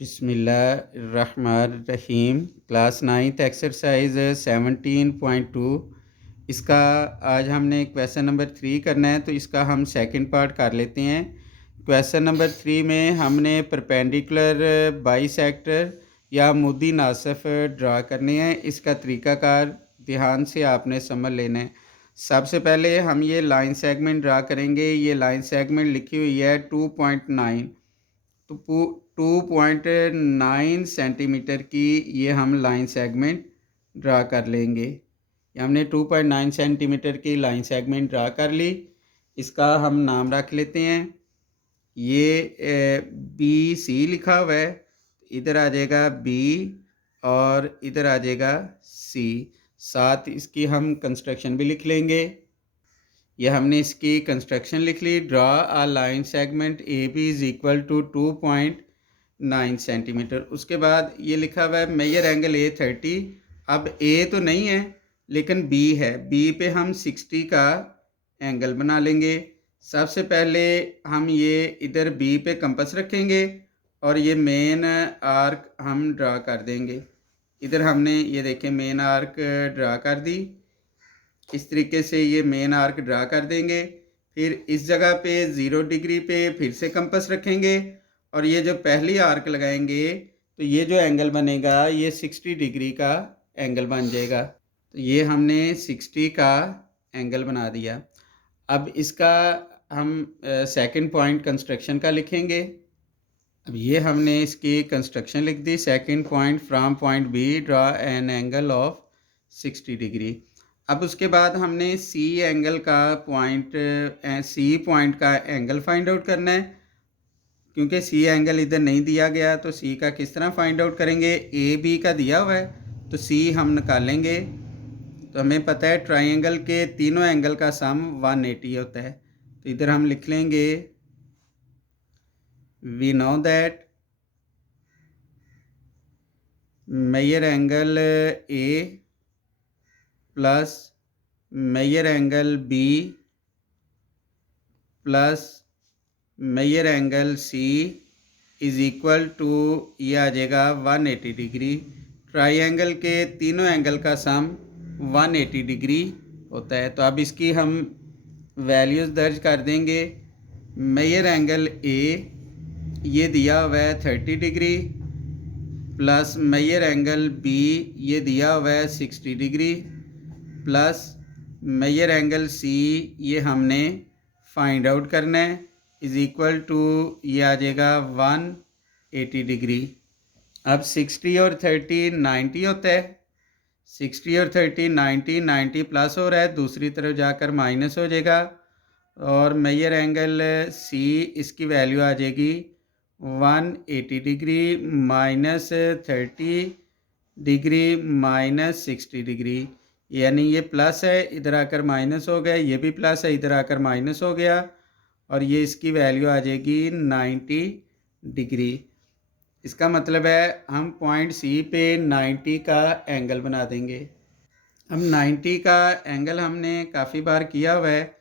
बिस्मिल्लाहिर्रहमानिर्रहीम। Class 9th exercise 17.2। इसका आज हमने क्वेश्चन नंबर 3 करना है, तो इसका हम सेकंड पार्ट कर लेते हैं। क्वेश्चन नंबर 3 में हमने परपेंडिकुलर बाइसेक्टर या मुद्दी नासफ ड्रा करने हैं। इसका तरीकाकार ध्यान से आपने समझ लेना है। सबसे पहले हम ये लाइन सेगमेंट ड्रा करेंगे। ये लाइन सेगमेंट लिखी हुई है 2.9, तो 2.9 सेंटीमीटर की ये हम लाइन सेगमेंट ड्रा कर लेंगे। ये हमने 2.9 सेंटीमीटर की लाइन सेगमेंट ड्रा कर ली। इसका हम नाम रख लेते हैं। ये बी सी लिखा हुआ है, इधर आ जाएगा बी और इधर आ जाएगा सी। साथ इसकी हम कंस्ट्रक्शन भी लिख लेंगे। यह हमने इसकी कंस्ट्रक्शन लिख ली। Draw a line segment A B is equal to 2.9 centimetre. उसके बाद ये लिखा हुआ है मेजर एंगल ए 30। अब ए तो नहीं है लेकिन बी है। बी पे हम 60 का एंगल बना लेंगे। सबसे पहले हम ये इधर बी पे कंपास रखेंगे और ये मेन आर्क हम ड्रा कर देंगे। इधर हमने ये देखें मेन आर्क ड्रा कर दी। इस तरीके से ये मेन आर्क ड्रा कर देंगे। फिर इस जगह पे 0 डिग्री पे फिर से कंपास रखेंगे और ये जो पहली आर्क लगाएंगे तो ये जो एंगल बनेगा ये 60 डिग्री का एंगल बन जाएगा। तो ये हमने 60 का एंगल बना दिया। अब इसका हम सेकंड पॉइंट कंस्ट्रक्शन का लिखेंगे। अब ये हमने इसकी कंस्ट्रक्शन लिख दी। Second point from point B draw an angle of 60 degree. अब उसके बाद हमने सी एंगल का सी पॉइंट का एंगल फाइंड आउट करना है। क्योंकि सी एंगल इधर नहीं दिया गया तो सी का किस तरह फाइंड आउट करेंगे। ए बी का दिया हुआ है तो सी हम निकालेंगे। तो हमें पता है ट्राइंगल के तीनों एंगल का सम 180 होता है। तो इधर हम लिख लेंगे we know that measure angle A plus measure angle B plus measure angle C is equal to ये आ जाएगा 180 डिग्री। ट्राइंगल के तीनों एंगल का सम 180 डिग्री होता है। तो अब इसकी हम वैल्यूज़ दर्ज कर देंगे। मेजर एंगल ए ये दिया हुआ है 30 degree plus measure angle B ये दिया हुआ है 60 degree plus measure angle C ये हमने फाइंड आउट करना है इज़ इक्वल टू ये आ जाएगा 180 डिग्री। अब 60 और 30 90 होता है। 60 और 30 90, 90 प्लस हो रहा है, दूसरी तरफ जाकर माइनस हो जाएगा और मेजर एंगल सी इसकी वैल्यू आ जाएगी 180 degree minus 30 degree minus 60 degree. यानी ये प्लस है, इधर आकर माइनस हो गया, ये भी प्लस है, इधर आकर माइनस हो गया और ये इसकी वैल्यू आ जाएगी 90 डिग्री। इसका मतलब है हम पॉइंट सी पे 90 का एंगल बना देंगे। अब 90 का एंगल हमने काफ़ी बार किया हुआ है।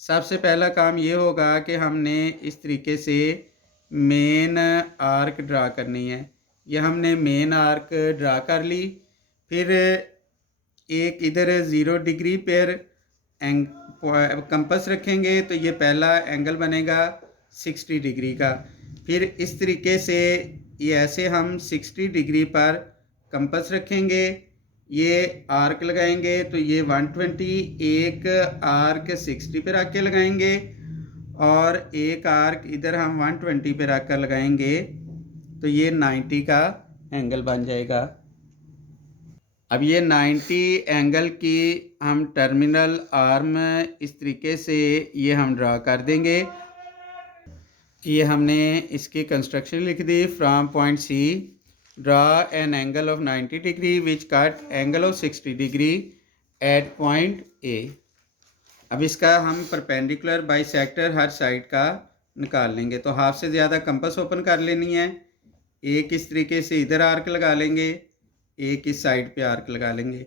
सबसे पहला काम ये होगा कि हमने इस तरीके से मेन आर्क ड्रा करनी है। ये हमने मेन आर्क ड्रा कर ली। फिर एक इधर 0 डिग्री पर कंपास रखेंगे तो ये पहला एंगल बनेगा 60 डिग्री का। फिर इस तरीके से ये ऐसे हम 60 डिग्री पर कंपास रखेंगे, ये आर्क लगाएंगे तो ये 120, एक आर्क 60 पे रख के लगाएंगे और एक आर्क इधर हम 120 पे रख कर लगाएंगे तो ये 90 का एंगल बन जाएगा। अब ये 90 एंगल की हम टर्मिनल आर्म इस तरीके से ये हम ड्रा कर देंगे। ये हमने इसकी कंस्ट्रक्शन लिख दी। From point C draw an angle of 90 degree which cut angle of 60 degree at point A. अब इसका हम परपेंडिकुलर बाइसेक्टर हर साइड का निकाल लेंगे। तो हाफ से ज़्यादा कंपास ओपन कर लेनी है। एक इस तरीके से इधर आर्क लगा लेंगे, एक इस साइड पे आर्क लगा लेंगे।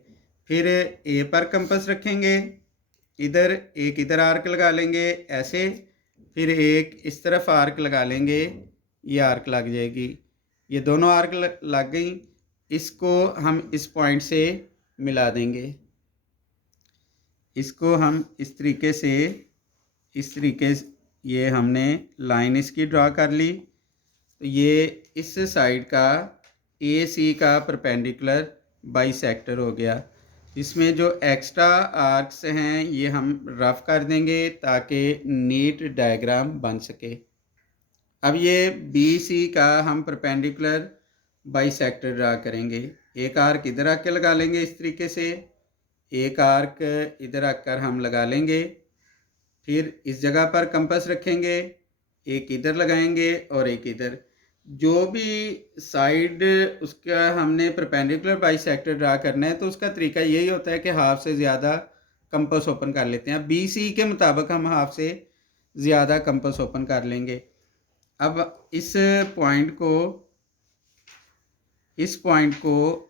फिर ए पर कंपास रखेंगे, इधर एक इधर आर्क लगा लेंगे ऐसे, फिर एक इस तरफ आर्क लगा लेंगे, ये आर्क लग जाएगी। ये दोनों आर्क लग गई। इसको हम इस पॉइंट से मिला देंगे। इसको हम इस तरीके से ये हमने लाइन इसकी ड्रा कर ली। तो ये इस साइड का ए सी का परपेंडिकुलर बाईसेक्टर हो गया। इसमें जो एक्स्ट्रा आर्क्स हैं ये हम रफ कर देंगे ताकि नीट डायग्राम बन सके। अब ये बी सी का हम परपेंडिकुलर बाईसेक्टर ड्रा करेंगे। एक आर्क इधर आके लगा लेंगे इस तरीके से, एक आर्क इधर आकर हम लगा लेंगे। फिर इस जगह पर कंपास रखेंगे, एक इधर लगाएंगे और एक इधर। जो भी साइड उसका हमने परपेंडिकुलर बाईसेक्टर ड्रा करना है तो उसका तरीका यही होता है कि हाफ से ज़्यादा कंपास ओपन कर लेते हैं। बी सी के मुताबिक हम हाफ से ज़्यादा कंपास ओपन कर लेंगे। अब इस पॉइंट को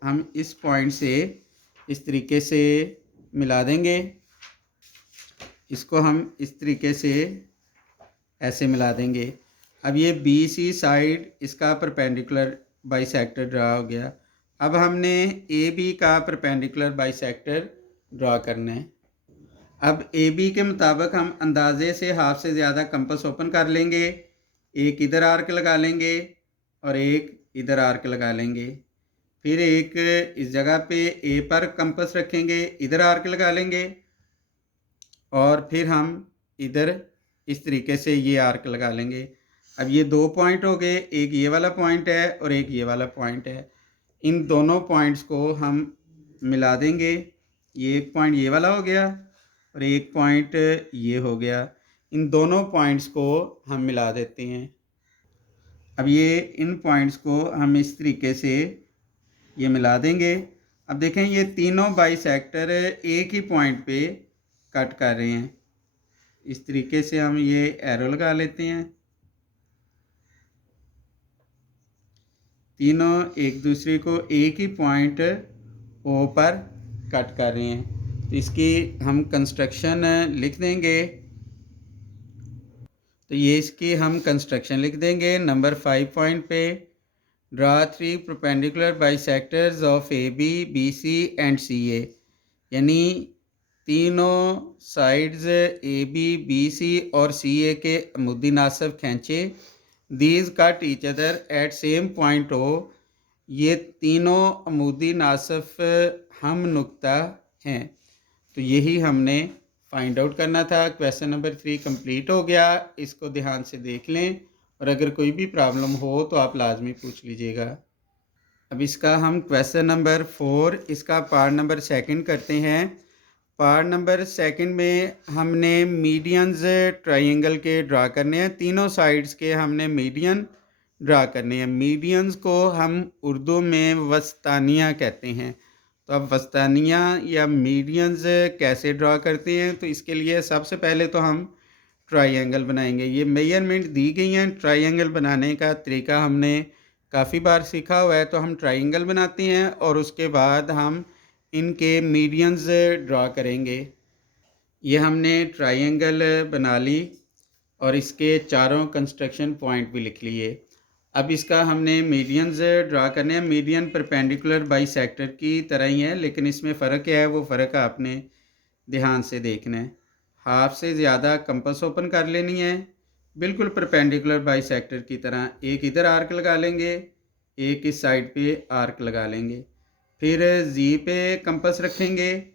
हम इस पॉइंट से इस तरीके से मिला देंगे। इसको हम इस तरीके से ऐसे मिला देंगे। अब ये बी सी साइड इसका परपेंडिकुलर बाईसेक्टर ड्रा हो गया। अब हमने ए बी का परपेंडिकुलर बाईसेक्टर ड्रा करना है। अब ए बी के मुताबिक हम अंदाजे से हाफ से ज़्यादा कंपास ओपन कर लेंगे। एक इधर आर्क लगा लेंगे और एक इधर आर्क लगा लेंगे। फिर एक इस जगह पे ए पर कंपास रखेंगे, इधर आर्क लगा लेंगे और फिर हम इधर इस तरीके से ये आर्क लगा लेंगे। अब ये दो पॉइंट हो गए, एक ये वाला पॉइंट है और एक ये वाला पॉइंट है। इन दोनों पॉइंट्स को हम मिला देंगे। ये एक पॉइंट ये वाला हो गया और एक पॉइंट ये हो गया। इन दोनों पॉइंट्स को हम मिला देते हैं। अब ये इन पॉइंट्स को हम इस तरीके से ये मिला देंगे। अब देखें ये तीनों बाईसेक्टर एक ही पॉइंट पे कट कर रहे हैं। इस तरीके से हम ये एरो लगा लेते हैं। तीनों एक दूसरे को एक ही पॉइंट ओ पर कट कर रहे हैं। तो इसकी हम कंस्ट्रक्शन लिख देंगे। तो ये इसकी हम कंस्ट्रक्शन लिख देंगे। नंबर 5 पॉइंट पे draw 3 perpendicular bisectors of A B, B C and C A. यानी तीनों sides A B, B C और सी ए के अमुदी नासब खींचे। These cut each other at same point O. ये तीनों अमुदी नासब हम नुक्ता हैं। तो यही हमने फाइंड आउट करना था। क्वेश्चन नंबर 3 कंप्लीट हो गया। इसको ध्यान से देख लें और अगर कोई भी प्रॉब्लम हो तो आप लाजमी पूछ लीजिएगा। अब इसका हम क्वेश्चन नंबर 4 इसका पार्ट नंबर 2 करते हैं। पार्ट नंबर 2 में हमने मीडियंस ट्रायंगल के ड्रा करने हैं। तीनों साइड्स के हमने मीडियन ड्रा करने हैं। मीडियंस को हम उर्दू में वस्तानिया कहते हैं। तो अब वस्तानिया या मीडियंस कैसे ड्रा करते हैं, तो इसके लिए सबसे पहले तो हम ट्रायंगल बनाएंगे। ये मेजरमेंट दी गई हैं। ट्रायंगल बनाने का तरीका हमने काफ़ी बार सीखा हुआ है। तो हम ट्रायंगल बनाते हैं और उसके बाद हम इनके मीडियंस ड्रा करेंगे। ये हमने ट्रायंगल बना ली और इसके चारों कंस्ट्रक्शन पॉइंट भी लिख लिए। अब इसका हमने मीडियंस ड्रा करने हैं। मीडियन परपेंडिकुलर बाईसेक्टर की तरह ही है, लेकिन इसमें फ़र्क क्या है वो फ़र्क आपने ध्यान से देखना है। हाफ से ज़्यादा कंपास ओपन कर लेनी है, बिल्कुल परपेंडिकुलर बाईसेक्टर की तरह। एक इधर आर्क लगा लेंगे, एक इस साइड पे आर्क लगा लेंगे। फिर जी पे कंपास रखेंगे,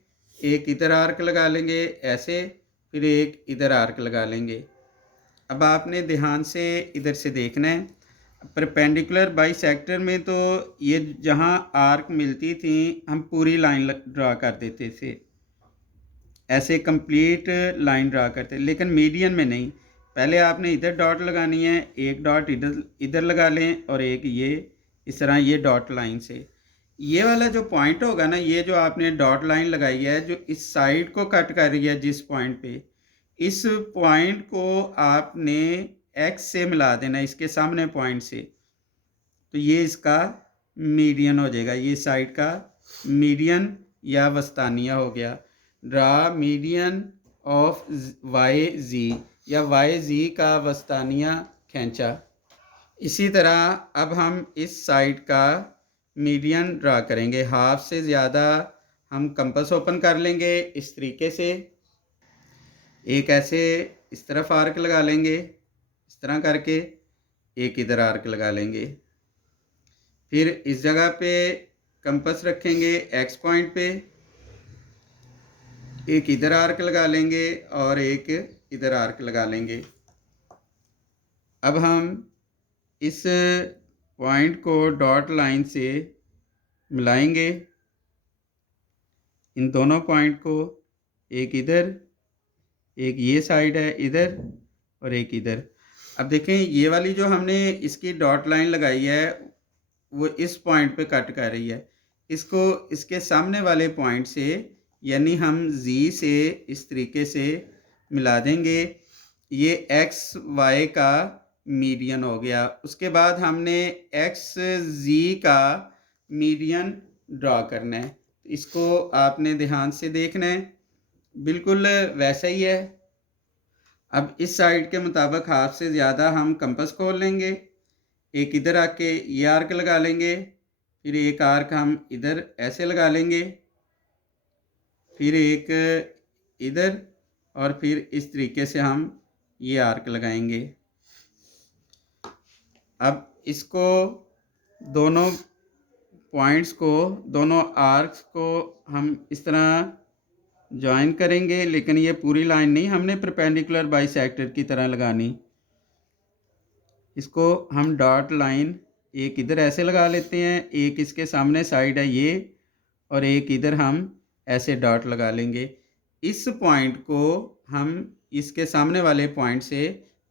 एक इधर आर्क लगा लेंगे ऐसे, फिर एक इधर आर्क लगा लेंगे। अब आपने ध्यान से इधर से देखना है। परपेंडिकुलर बाईसेक्टर में तो ये जहाँ आर्क मिलती थी हम पूरी लाइन ड्रा कर देते थे, ऐसे कंप्लीट लाइन ड्रा करते। लेकिन मीडियन में नहीं, पहले आपने इधर डॉट लगानी है, एक डॉट इधर लगा लें और एक ये इस तरह ये डॉट लाइन से। ये वाला जो पॉइंट होगा ना, ये जो आपने डॉट लाइन लगाई है जो इस साइड को कट कर रही है जिस पॉइंट पे, इस पॉइंट को आपने एक्स से मिला देना, इसके सामने पॉइंट से। तो ये इसका मीडियन हो जाएगा, ये साइड का मीडियन या वस्तानिया हो गया। ड्रा मीडियन ऑफ वाई जी, या वाई जी का वस्तानिया खींचा। इसी तरह अब हम इस साइड का मीडियन ड्रा करेंगे। हाफ से ज़्यादा हम कंपास ओपन कर लेंगे इस तरीके से, एक ऐसे इस तरफ आर्क लगा लेंगे, इस तरह करके एक इधर आर्क लगा लेंगे। फिर इस जगह पे कंपास रखेंगे एक्स पॉइंट पे, एक इधर आर्क लगा लेंगे और एक इधर आर्क लगा लेंगे। अब हम इस पॉइंट को डॉट लाइन से मिलाएंगे, इन दोनों पॉइंट को, एक इधर, एक ये साइड है इधर और एक इधर। अब देखें ये वाली जो हमने इसकी डॉट लाइन लगाई है वो इस पॉइंट पे कट कर रही है, इसको इसके सामने वाले पॉइंट से यानी हम जी से इस तरीके से मिला देंगे। ये एक्स वाई का मीडियन हो गया। उसके बाद हमने एक्स जी का मीडियन ड्रा करना है। इसको आपने ध्यान से देखना है, बिल्कुल वैसा ही है। अब इस साइड के मुताबिक हाफ से ज़्यादा हम कंपास खोल लेंगे, एक इधर आके ये आर्क लगा लेंगे, फिर एक आर्क हम इधर ऐसे लगा लेंगे, फिर एक इधर और फिर इस तरीके से हम ये आर्क लगाएंगे। अब इसको दोनों पॉइंट्स को, दोनों आर्क्स को हम इस तरह ज्वाइन करेंगे, लेकिन ये पूरी लाइन नहीं, हमने परपेंडिकुलर बाइसेक्टर की तरह लगानी। इसको हम डॉट लाइन एक इधर ऐसे लगा लेते हैं, एक इसके सामने साइड है ये और एक इधर हम ऐसे डॉट लगा लेंगे। इस पॉइंट को हम इसके सामने वाले पॉइंट से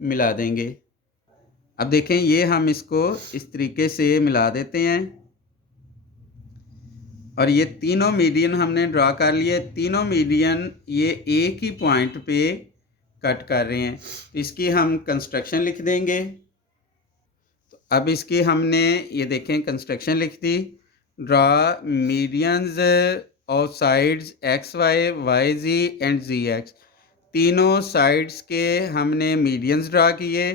मिला देंगे। अब देखें ये हम इसको इस तरीके से मिला देते हैं और ये तीनों मीडियन हमने ड्रा कर लिए। तीनों मीडियन ये एक ही पॉइंट पे कट कर रहे हैं, तो इसकी हम कंस्ट्रक्शन लिख देंगे। तो अब इसकी हमने ये देखें कंस्ट्रक्शन लिख दी। Draw medians of sides X Y, Y Z and Z X. तीनों साइड्स के हमने मीडियंस ड्रा किए।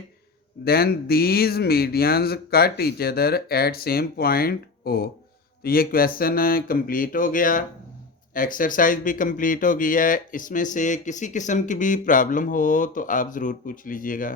Then these medians cut each other at same point O. तो ये क्वेश्चन कंप्लीट हो गया, एक्सरसाइज भी कंप्लीट हो गई है। इसमें से किसी किस्म की भी प्रॉब्लम हो तो आप ज़रूर पूछ लीजिएगा।